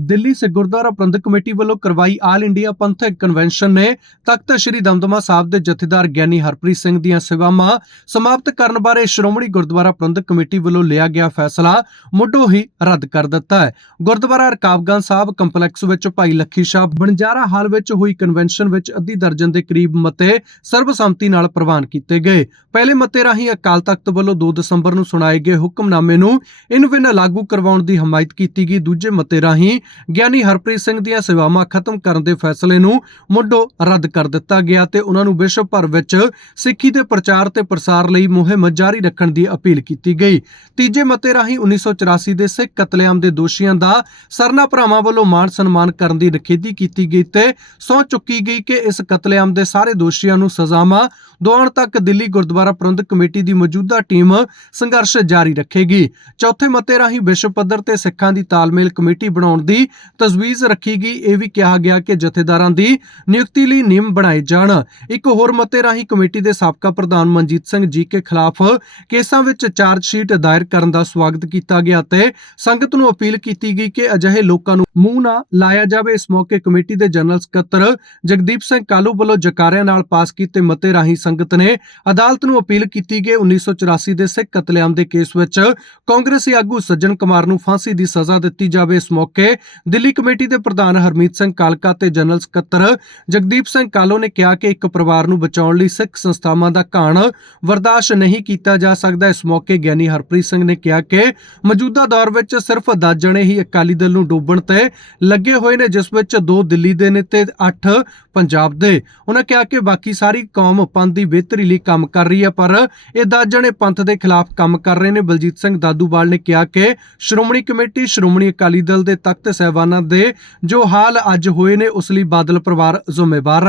Delhi Sikh Gurdwara Prabandhak committee ਵੱਲੋਂ ਕਰਵਾਈ all India ਪੰਥਕ ਕਨਵੈਨਸ਼ਨ ਨੇ ਤਖਤ ਸ੍ਰੀ ਦਮਦਮਾ ਸਾਹਿਬ ਦੇ ਜਥੇਦਾਰ ਗਿਆਨੀ ਹਰਪ੍ਰੀਤ ਸਿੰਘ ਦੀਆਂ ਸੇਵਾਵਾਂ ਸਮਾਪਤ ਕਰਨ ਬਾਰੇ ਸ਼੍ਰੋਮਣੀ ਗੁਰਦੁਆਰਾ ਪ੍ਰਬੰਧਕ ਕਮੇਟੀ ਵੱਲੋਂ ਲਿਆ ਗਿਆ ਫੈਸਲਾ ਮੁੱਢੋਂ ਹੀ ਰੱਦ ਕਰ ਦਿੱਤਾ ਹੈ। ਗੁਰਦੁਆਰਾ ਰਕਾਬਗੰਜ ਸਾਹਿਬ ਕੰਪਲੈਕਸ ਵਿੱਚ ਭਾਈ ਲੱਖੀ ਸ਼ਾਹ ਬਣਜਾਰਾ ਹਾਲ ਵਿੱਚ ਹੋਈ ਕਨਵੈਨਸ਼ਨ ਵਿੱਚ ਅੱਧੀ ਦਰਜਨ ਦੇ ਕਰੀਬ ਮਤੇ ਸਰਬਸੰਮਤੀ ਨਾਲ ਪ੍ਰਵਾਨ ਕੀਤੇ ਗਏ। ਪਹਿਲੇ ਮਤੇ ਰਾਹੀਂ ਅਕਾਲ ਤਖਤ ਵੱਲੋਂ 2 ਦਸੰਬਰ ਨੂੰ ਸੁਣਾਏ ਗਏ ਹੁਕਮਨਾਮੇ ਨੂੰ ਇਨ ਬਿਨ ਲਾਗੂ ਕਰਵਾਉਣ ਦੀ ਹਮਾਇਤ ਕੀਤੀ ਗਈ। ਦੂਜੇ ਮਤੇ ਰਾਹੀਂ ਗਿਆਨੀ ਹਰਪ੍ਰੀਤ ਸਿੰਘ ਦੀਆਂ ਸੇਵਾਵਾਂ ਖਤਮ ਕਰਨ ਦੇ ਫੈਸਲੇ ਨੂੰ ਮੁੱਢੋਂ ਰੱਦ ਕਰ ਦਿੱਤਾ ਗਿਆ ਤੇ ਉਹਨਾਂ ਨੂੰ ਵਿਸ਼ਵ ਭਰ ਵਿੱਚ ਸਿੱਖੀ ਦੇ ਪ੍ਰਚਾਰ ਤੇ ਪ੍ਰਸਾਰ ਲਈ ਮੁਹਿੰਮ ਜਾਰੀ ਰੱਖਣ ਦੀ ਅਪੀਲ ਕੀਤੀ ਗਈ। ਤੀਜੇ ਮਤੇ ਰਾਹੀਂ 1984 ਦੇ ਸਿੱਖ ਕਤਲੇਆਮ ਦੇ ਦੋਸ਼ੀਆਂ ਦਾ ਸਰਨਾ ਭਰਾਵਾਂ ਵੱਲੋਂ ਮਾਣ ਸਨਮਾਨ ਕਰਨ ਦੀ ਨਿਖੇਧੀ ਕੀਤੀ ਗਈ ਤੇ ਸਹੁੰ ਚੁੱਕੀ ਗਈ ਕਿ ਇਸ ਕਤਲੇਆਮ ਦੇ ਸਾਰੇ ਦੋਸ਼ੀਆਂ ਨੂੰ ਸਜ਼ਾਵਾਂ ਦਿਵਾਉਣ ਤੱਕ ਦਿੱਲੀ ਗੁਰਦੁਆਰਾ ਪ੍ਰਬੰਧਕ ਕਮੇਟੀ ਦੀ ਮੌਜੂਦਾ ਟੀਮ ਸੰਘਰਸ਼ ਜਾਰੀ ਰੱਖੇਗੀ। ਚੌਥੇ ਮਤੇ ਰਾਹੀਂ ਵਿਸ਼ਵ ਪੱਧਰ ਤੇ ਸਿੱਖਾਂ ਦੀ ਤਾਲਮੇਲ ਕਮੇਟੀ ਬਣਾਉਣ ਦੀ ਤਜਵੀਜ਼ ਰੱਖੀ ਗਈ ਇਹ ਵੀ ਕਿਹਾ ਗਿਆ ਕਿ ਜਥੇਦਾਰਾਂ ਦੀ ਨਿਯੁਕਤੀ ਲਈ ਨਿਯਮ ਬਣਾਏ ਜਾਣ। ਇੱਕ ਹੋਰ ਮਤੇ ਰਾਹੀਂ ਕਮੇਟੀ ਦੇ ਸਾਬਕਾ ਪ੍ਰਧਾਨ ਮਨਜੀਤ ਸਿੰਘ ਜੀ ਕੇ ਖਿਲਾਫ ਕੇਸਾਂ ਵਿੱਚ ਚਾਰਜ ਸ਼ੀਟ ਦਾਇਰ ਕਰਨ ਦਾ ਸਵਾਗਤ ਕੀਤਾ ਗਿਆ ਤੇ ਸੰਗਤ ਨੂੰ ਅਪੀਲ ਕੀਤੀ ਗਈ ਕਿ ਅਜਿਹੇ ਲੋਕਾਂ ਨੂੰ ਮੂੰਹ ਨਾ ਲਾਇਆ ਜਾਵੇ। ਇਸ ਮੌਕੇ ਕਮੇਟੀ ਦੇ ਜਨਰਲ ਸਕੱਤਰ ਜਗਦੀਪ ਸਿੰਘ ਕਾਲੂ ਵੱਲੋਂ ਜਕਾਰਿਆਂ ਨਾਲ ਪਾਸ ਕੀਤੇ ਮਤੇ ਰਾਹੀਂ ਸੰਗਤ ਨੇ ਅਦਾਲਤ ਨੂੰ ਅਪੀਲ ਕੀਤੀ ਕਿ 1984 ਦੇ ਸਿੱਖ ਕਤਲੇਆਮ ਦੇ ਕੇਸ ਵਿੱਚ ਕਾਂਗਰਸੀ ਆਗੂ ਸੱਜਣ ਕੁਮਾਰ ਨੂੰ ਫਾਂਸੀ ਦੀ ਸਜ਼ਾ ਦਿੱਤੀ ਜਾਵੇ। ਇਸ ਮੌਕੇ ਦਿੱਲੀ ਕਮੇਟੀ ਦੇ ਪ੍ਰਧਾਨ ਹਰਮੀਤ ਸਿੰਘ ਕਾਲਕਾ ਤੇ ਜਨਰਲ ਸਕੱਤਰ ਜਗਦੀਪ ਸਿੰਘ ਕਾਲੋ ਨੇ ਕਿਹਾ ਕਿ ਇੱਕ ਪਰਿਵਾਰ ਨੂੰ ਬਚਾਉਣ ਲਈ ਸਿੱਖ ਸੰਸਥਾਵਾਂ ਦਾ ਘਾਣ ਬਰਦਾਸ਼ਤ ਨਹੀਂ ਕੀਤਾ ਜਾ ਸਕਦਾ। ਇਸ ਮੌਕੇ ਗਿਆਨੀ ਹਰਪ੍ਰੀਤ ਸਿੰਘ ਨੇ ਕਿਹਾ ਕਿ ਮੌਜੂਦਾ ਦੌਰ ਵਿੱਚ ਸਿਰਫ 10 ਜਣੇ ਹੀ ਅਕਾਲੀ ਦਲ ਨੂੰ ਡੋਬਣ ਤੇ ਲੱਗੇ ਹੋਏ ਨੇ, ਜਿਸ ਵਿੱਚ ਦੋ ਦਿੱਲੀ ਦੇ ਨੇ ਤੇ 8 ਪੰਜਾਬ ਦੇ। ਉਹਨਾਂ ਕਿਹਾ ਕਿ ਬਾਕੀ ਸਾਰੀ ਕੌਮ ਪੰਥ ਦੀ ਬਿਹਤਰੀ ਲਈ ਕੰਮ ਕਰ ਰਹੀ ਹੈ, ਪਰ ਇਹ 10 ਜਣੇ ਪੰਥ ਦੇ ਖਿਲਾਫ ਕੰਮ ਕਰ ਰਹੇ ਨੇ। ਬਲਜੀਤ ਸਿੰਘ ਦਾਦੂਵਾਲ ਨੇ ਕਿਹਾ ਕਿ ਸ਼੍ਰੋਮਣੀ ਕਮੇਟੀ, ਸ਼੍ਰੋਮਣੀ ਅਕਾਲੀ ਦਲ ਦੇ ਤਖਤ ਸਹਿਬਾਨਾਂ ਦੇ ਜੋ ਹਾਲ ਅੱਜ ਹੋਏ ਨੇ, ਉਸ ਲਈ ਬਾਦਲ ਪਰਿਵਾਰ ਜ਼ਿੰਮੇਵਾਰ ਹੈ।